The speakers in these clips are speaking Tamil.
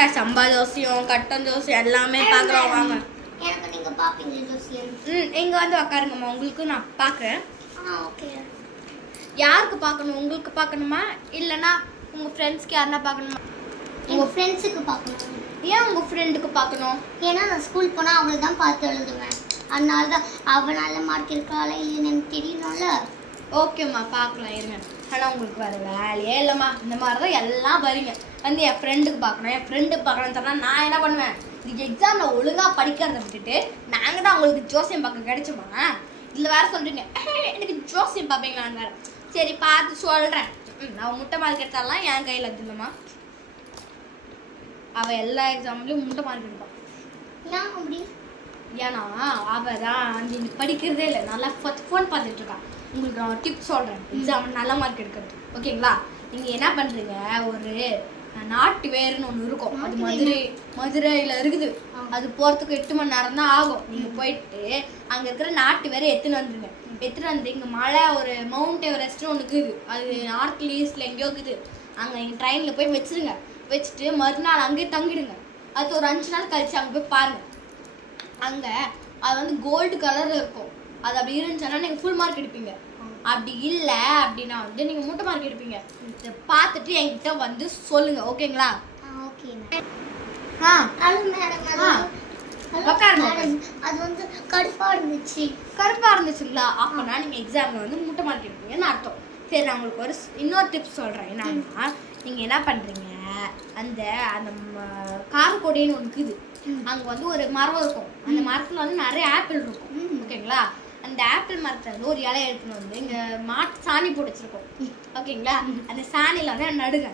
வாங்க சம்பா ஜோசியம் கட்டம் ஜோசியம் எல்லாமே பார்க்குறோம் வாங்க. எனக்கு நீங்க பாப்பீங்க ஜோசியம். இங்கே வந்து உட்காருங்கம்மா, உங்களுக்கு நான் பார்க்குறேன். ஓகே. யாருக்கு பார்க்கணும்? உங்களுக்கு பார்க்கணுமா இல்லைன்னா உங்கள் ஃப்ரெண்ட்ஸ்க்கு யாருன்னா பார்க்கணுமா? உங்கள் ஃப்ரெண்ட்ஸுக்கு பார்க்கணும். ஏன் உங்கள் ஃப்ரெண்டுக்கு பார்க்கணும்? ஏன்னா நான் ஸ்கூல் போனால் அவளை தான் பார்த்து எழுதுவேன். அதனால தான் அவள் நல்ல மார்க் இருக்காளா இல்லைன்னு எனக்கு தெரியணும்ல. ஓகேம்மா பார்க்கலாம் இருங்க. ஆனால் உங்களுக்கு வேறு வேலையே இல்லைம்மா. இந்த மாதிரி தான் எல்லாம் வரீங்க வந்து என் ஃப்ரெண்டுக்கு பார்க்கணும் என் ஃப்ரெண்டுக்கு பார்க்கணும்னு சொன்னால் நான் என்ன பண்ணுவேன்? இதுக்கு எக்ஸாமில் ஒழுங்காக படிக்கிறத விட்டுட்டு நாங்கள் தான் உங்களுக்கு ஜோசியம் பார்க்க கிடைச்சோமா? இதில் வேறு சொல்கிறீங்க எனக்கு ஜோசியம் பார்ப்பீங்களான்னு வேறு. சரி பார்த்து சொல்கிறேன். நான் முட்டை மார்க் எடுத்தாலாம் என் கையில் இருக்குல்லம்மா. அவள் எல்லா எக்ஸாம்லேயும் முட்டை மார்க் எடுப்பான். ஏன் அப்படி? ஏன்னா அவள் தான் அந்த படிக்கிறதே இல்லை, நல்லா ஃபோன் பார்த்துட்டு இருக்கான். உங்களுக்கு நான் டிப்ஸ் சொல்கிறேன் எக்ஸாம் நல்ல மார்க் எடுக்கிறது. ஓகேங்களா? நீங்கள் என்ன பண்ணுறீங்க, ஒரு நாட்டு வேறுன்னு ஒன்று இருக்கும். அது மதுரையில் இருக்குது. அது போகிறதுக்கு 8 மணி நேரம் தான் ஆகும். நீங்கள் போயிட்டு அங்கே இருக்கிற நாட்டு வேறு எடுத்துன்னு வந்துடுங்க. எடுத்துகிட்டு வந்து இங்கே மலை ஒரு மவுண்ட் எவரெஸ்ட்னு ஒன்று இருக்குது. அது நார்த்தில் ஈஸ்டில் எங்கேயோ இருக்குது. அங்கே நீங்கள் ட்ரெயினில் போய் வச்சுருங்க. வச்சுட்டு மறுநாள் அங்கேயே தங்கிடுங்க. அது ஒரு 5 நாள் கழிச்சு அங்கே போய் பாருங்கள். அங்கே அது வந்து கோல்டு கலரில் இருக்கும். அது அப்படி இருந்துச்சுன்னா நீங்கள் ஃபுல் மார்க் எடுப்பீங்க. அப்படி இல்லை அப்படின்னா வந்து நீங்கள் முட்டை மார்க் எடுப்பீங்க. இதை பார்த்துட்டு என்கிட்ட வந்து சொல்லுங்கள். ஓகேங்களா? ஓகே. அது வந்து கருப்பாக இருந்துச்சுங்களா? அப்போனா நீங்கள் எக்ஸாமில் வந்து முட்டை மார்க் எடுப்பீங்கன்னு அர்த்தம். சரி நான் உங்களுக்கு ஒரு இன்னொரு டிப்ஸ் சொல்கிறேன். என்னன்னா நீங்கள் என்ன பண்ணுறீங்க, அந்த அந்த காரக்கொடின்னு ஒன்று இருக்குது. அங்கே வந்து ஒரு மரம் இருக்கும். அந்த மரத்தில் வந்து நிறைய ஆப்பிள் இருக்கும். ஓகேங்களா? அந்த ஆப்பிள் மரத்தில் வந்து ஒரு இலையை எடுத்துன்னு வந்து இங்கே மாட்டு சாணி போட்டு வச்சுருக்கோம். ஓகேங்களா? அந்த சாணியில் வந்து நடுங்க.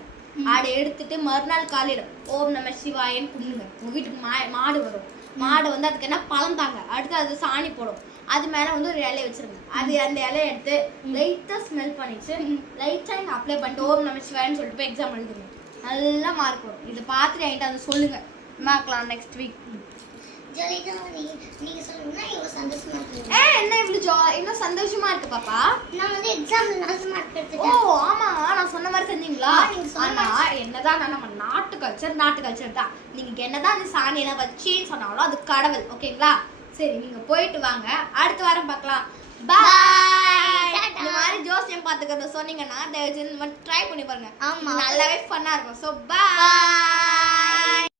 அதை எடுத்துட்டு மறுநாள் காலையில் ஓம் நம சிவாயன்னு கும்பிடுங்க. உங்கள் வீட்டுக்கு மாடு வரும். மாடு வந்து அதுக்கு என்ன பழம் தாங்க. அடுத்து அது சாணி போடும். அது மேலே வந்து ஒரு இலையை வச்சுருங்க. அது அந்த இலையை எடுத்து லைட்டாக ஸ்மெல் பண்ணிச்சு லைட்டாக இங்கே அப்ளை பண்ணிட்டு ஓம் நம சிவாயன்னு சொல்லிட்டு போய் எக்ஸாம் எழுதுங்க. நல்லா மார்க் வரும். இதை பார்த்துட்டு என்கிட்ட அதை சொல்லுங்கள். பார்க்கலாம் நெக்ஸ்ட் வீக். நீங்க சொல்லுங்க இவ்வளவு சந்தோஷமா இருக்கு. என்ன இவ்வளவு இன்னும் சந்தோஷமா இருக்கு பாப்பா? நான் வந்து எக்ஸாம்ல நல்ல மார்க் எடுத்துட்டேன். ஓ ஆமா, நான் சொன்ன மாதிரி செஞ்சீங்களா? ஆனா என்னதான் நம்ம நாட்டு கல்ச்சர் தான். நீங்க என்னதான் அந்த சாணியெல்லாம் வச்சேன்னு சொன்னாலும் அது கடவுள். ஓகேங்களா? சரி நீங்க போயிட்டு வாங்க. அடுத்த வாரம் பார்க்கலாம். பாய். இந்த மாதிரி ஜோசியம் பார்த்துக்கிறத சொன்னீங்கன்னா தயவு செஞ்சு ட்ரை பண்ணி பாருங்க. நல்லாவே ஃபன்னா இருக்கும். So bye.